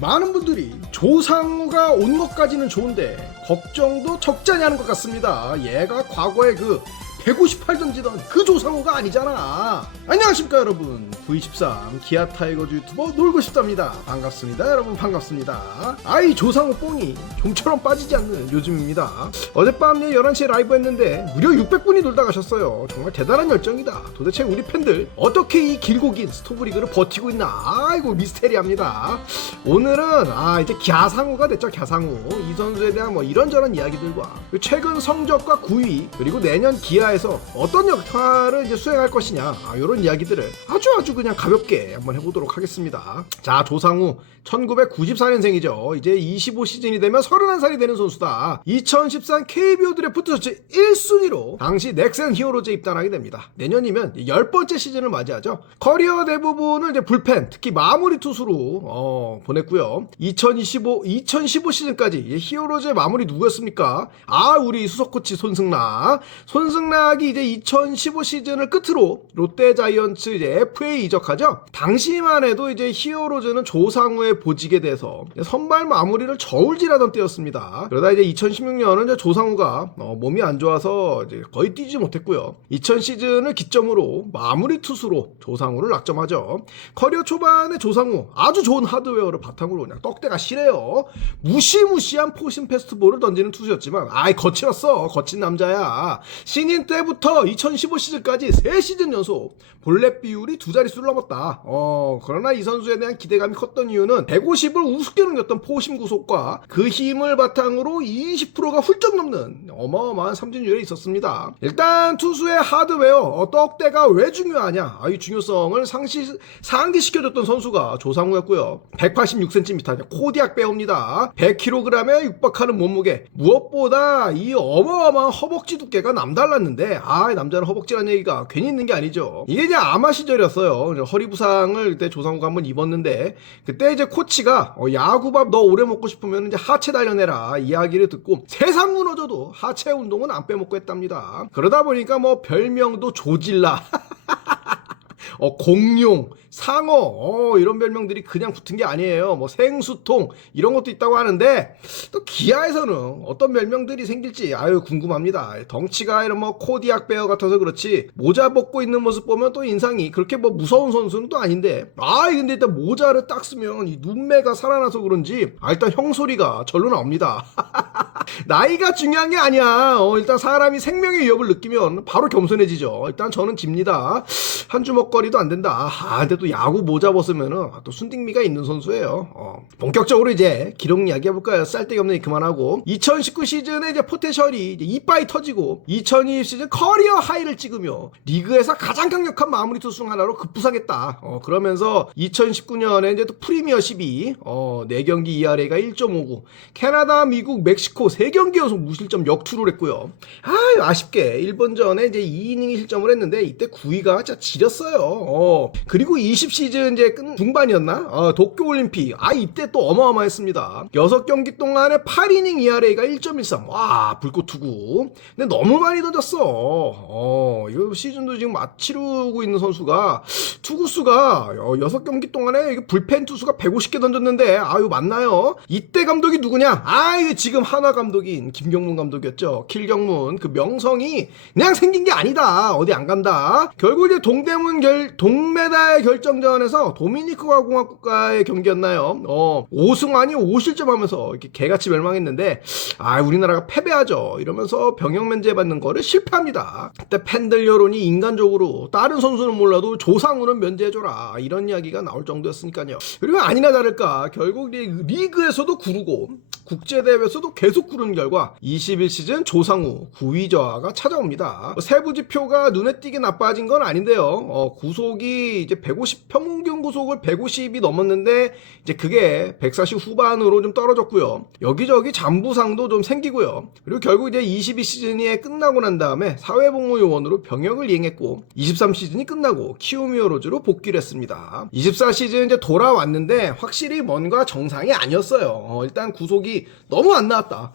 많은 분들이 조상우가 온 것까지는 좋은데 걱정도 적잖냐는 것 같습니다. 얘가 과거에 그 158 던지던 그 조상우가 아니잖아. 안녕하십니까 여러분, V13 기아 타이거즈 유튜버 놀고 싶답니다. 반갑습니다 여러분, 반갑습니다. 아이 조상우 뽕이 좀처럼 빠지지 않는 요즘입니다. 어젯밤 11시에 라이브 했는데 무려 600분이 놀다 가셨어요. 정말 대단한 열정이다. 도대체 우리 팬들 어떻게 이 길고 긴 스토브리그를 버티고 있나, 아이고 미스테리합니다. 오늘은 이제 갸상우가 됐죠. 갸상우 이 선수에 대한 뭐 이런저런 이야기들과 최근 성적과 구위, 그리고 내년 기아에서 어떤 역할을 이제 수행할 것이냐, 이런 이야기들을 아주 그냥 가볍게 한번 해보도록 하겠습니다. 자, 조상우 1994년생이죠. 이제 25시즌이 되면 31살이 되는 선수다. 2013 KBO 드래프트 1순위로 당시 넥센 히어로즈에 입단하게 됩니다. 내년이면 10번째 시즌을 맞이하죠. 커리어 대부분을 이제 불펜, 특히 마무리 투수로 보냈고요. 2015 시즌까지 히어로즈의 마무리 누구였습니까? 우리 수석 코치 손승락이 이제 2015 시즌을 끝으로 롯데 자이언츠 이제 FA 이적하죠. 당시만 해도 이제 히어로즈는 조상우의 보직에 대해서 선발 마무리를 저울질하던 때였습니다. 그러다 이제 2016년은 이제 조상우가 몸이 안 좋아서 이제 거의 뛰지 못했고요. 2000 시즌을 기점으로 마무리 투수로 조상우를 낙점하죠. 커리어 초반에 조상우 아주 좋은 하드웨어를 바탕으로 그냥 떡대가 실해요. 무시무시한 포심 패스트볼을 던지는 투수였지만 거친 남자야. 신인 때부터 2015 시즌까지 3시즌 연속 볼넷 비율이 2자릿수를 넘었다. 그러나 이 선수에 대한 기대감이 컸던 이유는 150을 우습게 넘겼던 포심 구속과 그 힘을 바탕으로 20%가 훌쩍 넘는 어마어마한 삼진율에 있었습니다. 일단 투수의 하드웨어 떡대가 왜 중요하냐, 이 중요성을 상기시켜줬던 선수가 조상우였고요. 186cm 코디악 배우입니다. 100kg에 육박하는 몸무게, 무엇보다 이 어마어마한 허벅지 두께가 남달랐는데, 남자는 허벅지라는 얘기가 괜히 있는 게 아니죠. 이게 이제 아마 시절이었어요. 허리 부상을 그때 조상우가 한번 입었는데, 그때 이제 코치가 야구밥 너 오래 먹고 싶으면 이제 하체 단련해라 이야기를 듣고 세상 무너져도 하체 운동은 안 빼먹고 했답니다. 그러다 보니까 뭐 별명도 조질라 공룡, 상어, 이런 별명들이 그냥 붙은 게 아니에요. 뭐 생수통 이런 것도 있다고 하는데, 또 기아에서는 어떤 별명들이 생길지 궁금합니다. 덩치가 이런 뭐 코디악 베어 같아서 그렇지 모자 벗고 있는 모습 보면 또 인상이 그렇게 뭐 무서운 선수는 또 아닌데, 근데 일단 모자를 딱 쓰면 이 눈매가 살아나서 그런지 일단 형소리가 절로 나옵니다. 나이가 중요한 게 아니야. 일단 사람이 생명의 위협을 느끼면 바로 겸손해지죠. 일단 저는 집니다. 한 주먹거리도 안 된다. 근데 또 야구 모자 벗으면은 또 순딩미가 있는 선수예요. 본격적으로 이제 기록 이야기 해볼까요? 쌀데기 없는 얘기 그만하고, 2019 시즌에 이제 포텐셜이 이제 이빠이 터지고 2020 시즌 커리어 하이를 찍으며 리그에서 가장 강력한 마무리 투수 중 하나로 급부상했다. 그러면서 2019년에 이제 또 프리미어 12 4경기 ERA가 1.59, 캐나다, 미국, 멕시코 3경기 연속 무실점 역투를 했고요. 아쉽게 일본전에 이제 2이닝 실점을 했는데 이때 9위가 진짜 지렸어요. 그리고 20 시즌 이제 중반이었나? 도쿄올림픽. 이때 또 어마어마했습니다. 6경기 동안에 8이닝 ERA가 1.13. 불꽃 투구. 근데 너무 많이 던졌어. 이거 시즌도 지금 치르고 있는 선수가 투구수가 6경기 동안에 불펜 투수가 150개 던졌는데 맞나요? 이때 감독이 누구냐? 이거 지금 한화 감독인 김경문 감독이었죠. 킬경문. 그 명성이 그냥 생긴 게 아니다. 어디 안 간다. 결국 이제 동메달 결정전에서 도미니카 공화국과의 경기였나요? 5승 아니 5실점 하면서 이렇게 개같이 멸망했는데, 우리나라가 패배하죠. 이러면서 병역 면제 받는 거를 실패합니다. 그때 팬들 여론이 인간적으로 다른 선수는 몰라도 조상우는 면제해줘라 이런 이야기가 나올 정도였으니까요. 그리고 아니나 다를까 결국 리그에서도 구르고 국제대회에서도 계속 구른 결과 21 시즌 조상우 9위 저하가 찾아옵니다. 세부 지표가 눈에 띄게 나빠진 건 아닌데요. 구속이 이제 150, 평균 구속을 150이 넘었는데 이제 그게 140 후반으로 좀 떨어졌고요. 여기저기 잔부상도 좀 생기고요. 그리고 결국 이제 22 시즌이 끝나고 난 다음에 사회복무요원으로 병역을 이행했고, 23 시즌이 끝나고 키움 히어로즈로 복귀를 했습니다. 24 시즌 이제 돌아왔는데 확실히 뭔가 정상이 아니었어요. 일단 구속이 너무 안 나왔다.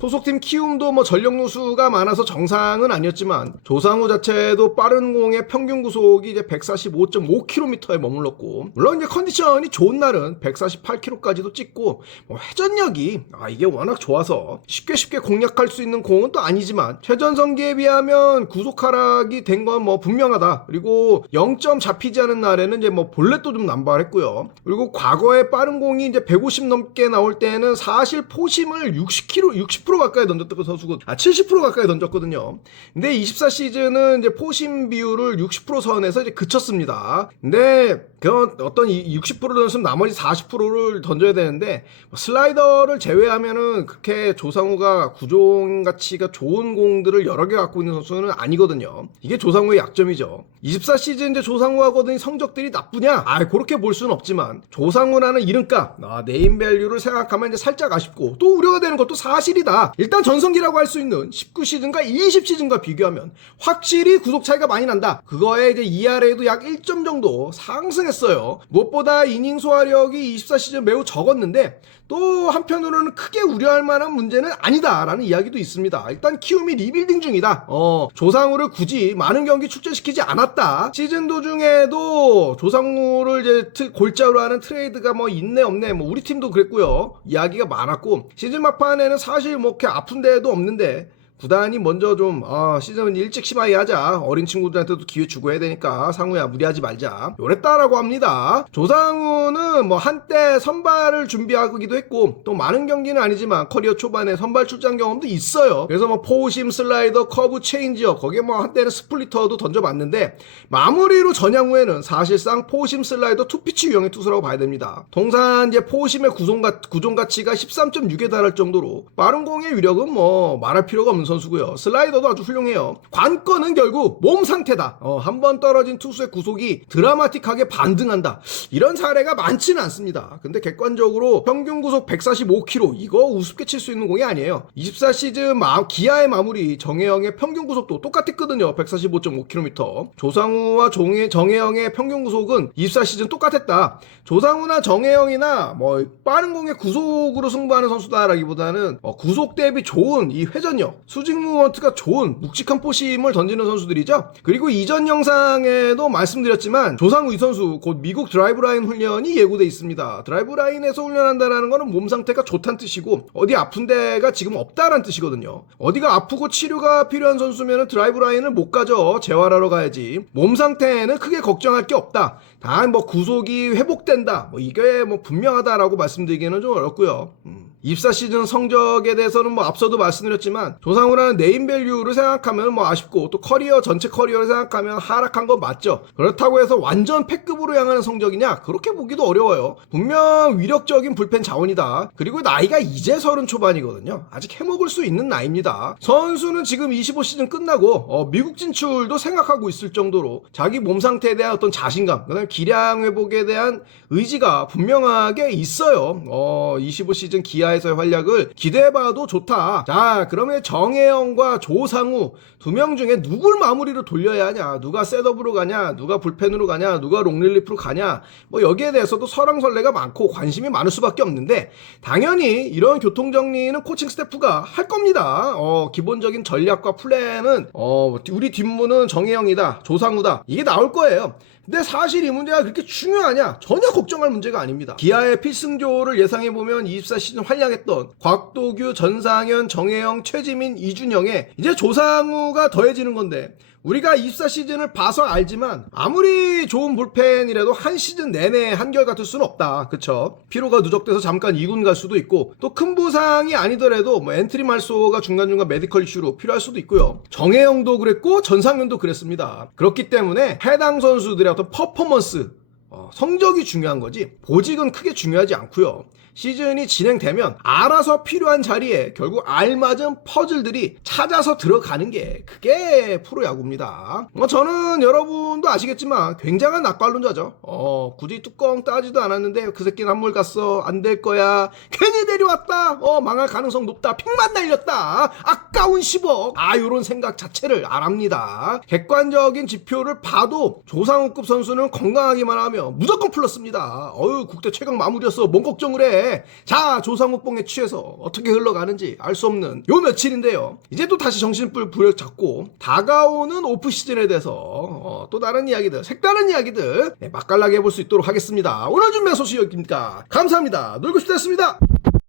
소속팀 키움도 뭐 전력 누수가 많아서 정상은 아니었지만 조상우 자체도 빠른 공의 평균 구속이 이제 145.5km에 머물렀고, 있고, 물론 이제 컨디션이 좋은 날은 148km까지도 찍고, 뭐 회전력이 이게 워낙 좋아서 쉽게 공략할 수 있는 공은 또 아니지만 최전성기에 비하면 구속 하락이 된 건 뭐 분명하다. 그리고 0점 잡히지 않은 날에는 이제 뭐 볼넷도 좀 남발했고요. 그리고 과거에 빠른 공이 이제 150 넘게 나올 때는 사실 포심을 60% 가까이 던졌던 선수고 70% 가까이 던졌거든요. 근데 24 시즌은 이제 포심 비율을 60% 선에서 이제 그쳤습니다. 근데 그 어떤 60% 던졌으면 나머지 40%를 던져야 되는데 슬라이더를 제외하면은 그렇게 조상우가 구종 가치가 좋은 공들을 여러 개 갖고 있는 선수는 아니거든요. 이게 조상우의 약점이죠. 24 시즌 이제 조상우가 거둔 성적들이 나쁘냐? 그렇게 볼 수는 없지만 조상우라는 이름값, 네임밸류를 생각하면 이제 살짝 아쉽고 또 우려가 되는 것도 사실이다. 일단 전성기라고 할 수 있는 19 시즌과 20 시즌과 비교하면 확실히 구속 차이가 많이 난다. 그거에 이제 ERA도 약 1점 정도 상승했어요. 무엇보다 이닝 소화력이 24 시즌 매우 적었는데 또 한편으로는 크게 우려할 만한 문제는 아니다라는 이야기도 있습니다. 일단 키움이 리빌딩 중이다. 조상우를 굳이 많은 경기 출전시키지 않았다. 시즌 도중에도 조상우를 이제 골자로 하는 트레이드가 뭐 있네 없네 뭐 우리 팀도 그랬고요. 이야기가 많았고 시즌 막판에는 사실 뭐 이렇게 아픈 데도 없는데 구단이 먼저 좀 시즌 일찍 심하게 하자. 어린 친구들한테도 기회 주고 해야 되니까 상우야 무리하지 말자. 요랬다라고 합니다. 조상우는 뭐 한때 선발을 준비하기도 했고 또 많은 경기는 아니지만 커리어 초반에 선발 출장 경험도 있어요. 그래서 뭐 포심, 슬라이더, 커브, 체인지어 거기에 뭐 한때는 스플리터도 던져봤는데 마무리로 전향 후에는 사실상 포심, 슬라이더, 투피치 유형의 투수라고 봐야 됩니다. 통산 이제 포심의 구종 가치가 13.6에 달할 정도로 빠른 공의 위력은 뭐 말할 필요가 없는 선수고요. 슬라이더도 아주 훌륭해요. 관건은 결국 몸 상태다. 한번 떨어진 투수의 구속이 드라마틱하게 반등한다. 이런 사례가 많지는 않습니다. 근데 객관적으로 평균 구속 145km 이거 우습게 칠 수 있는 공이 아니에요. 24 시즌 기아의 마무리 정혜영의 평균 구속도 똑같았거든요. 145.5km. 조상우와 정혜영의 평균 구속은 24 시즌 똑같았다. 조상우나 정혜영이나 뭐 빠른 공의 구속으로 승부하는 선수다라기보다는 구속 대비 좋은 이 회전력 수직 무브먼트가 좋은 묵직한 포심을 던지는 선수들이죠. 그리고 이전 영상에도 말씀드렸지만 조상우 이 선수 곧 미국 드라이브 라인 훈련이 예고돼 있습니다. 드라이브 라인에서 훈련한다는 거는 몸 상태가 좋다는 뜻이고 어디 아픈 데가 지금 없다라는 뜻이거든요. 어디가 아프고 치료가 필요한 선수면 드라이브 라인을 못 가죠. 재활하러 가야지. 몸 상태에는 크게 걱정할 게 없다. 단 뭐 구속이 회복된다. 뭐 이게 뭐 분명하다라고 말씀드리기는 좀 어렵고요. 24 시즌 성적에 대해서는 뭐 앞서도 말씀드렸지만 조상우라는 네임밸류를 생각하면 뭐 아쉽고 또 전체 커리어를 생각하면 하락한 건 맞죠. 그렇다고 해서 완전 패급으로 향하는 성적이냐? 그렇게 보기도 어려워요. 분명 위력적인 불펜 자원이다. 그리고 나이가 이제 30 초반이거든요. 아직 해먹을 수 있는 나이입니다. 선수는 지금 25 시즌 끝나고 미국 진출도 생각하고 있을 정도로 자기 몸 상태에 대한 어떤 자신감, 그다음에 기량 회복에 대한 의지가 분명하게 있어요. 25 시즌 기아에서의 활약을 기대해봐도 좋다. 자, 그러면 정혜영과 조상우 두 명 중에 누굴 마무리로 돌려야 하냐, 누가 셋업으로 가냐, 누가 불펜으로 가냐, 누가 롱릴리프로 가냐, 뭐 여기에 대해서도 설왕설래가 많고 관심이 많을 수밖에 없는데 당연히 이런 교통정리는 코칭 스태프가 할 겁니다. 기본적인 전략과 플랜은 우리 뒷문은 정혜영이다, 조상우다, 이게 나올 거예요. 근데 사실 이 문제가 그렇게 중요하냐? 전혀 걱정할 문제가 아닙니다. 기아의 필승조를 예상해보면 24 시즌 활약했던 곽도규, 전상현, 정혜영, 최지민, 이준영에 이제 조상우가 더해지는 건데 우리가 24 시즌을 봐서 알지만 아무리 좋은 불펜이라도 한 시즌 내내 한결같을 수는 없다. 그쵸? 피로가 누적돼서 잠깐 2군 갈 수도 있고 또 큰 부상이 아니더라도 뭐 엔트리 말소가 중간중간 메디컬 이슈로 필요할 수도 있고요. 정혜영도 그랬고 전상현도 그랬습니다. 그렇기 때문에 해당 선수들의 어떤 퍼포먼스, 성적이 중요한 거지 보직은 크게 중요하지 않고요. 시즌이 진행되면 알아서 필요한 자리에 결국 알맞은 퍼즐들이 찾아서 들어가는 게 그게 프로야구입니다. 저는 여러분도 아시겠지만 굉장한 낙관론자죠. 굳이 뚜껑 따지도 않았는데 그 새끼는 한물 갔어, 안 될 거야, 괜히 데려왔다, 망할 가능성 높다, 픽만 날렸다, 아까운 10억, 요런 생각 자체를 안 합니다. 객관적인 지표를 봐도 조상우급 선수는 건강하기만 하면 시즌이면 무조건 플러스입니다. 국대 최강 마무리였어. 뭔 걱정을 해. 자, 조상욱봉에 취해서 어떻게 흘러가는지 알 수 없는 요 며칠인데요. 이제 또 다시 정신불 부여잡고 다가오는 오프 시즌에 대해서 또 다른 이야기들, 색다른 이야기들 맛깔나게 해볼 수 있도록 하겠습니다. 오늘 준비한 소식 여기입니다. 감사합니다. 놀고 싶다 했습니다.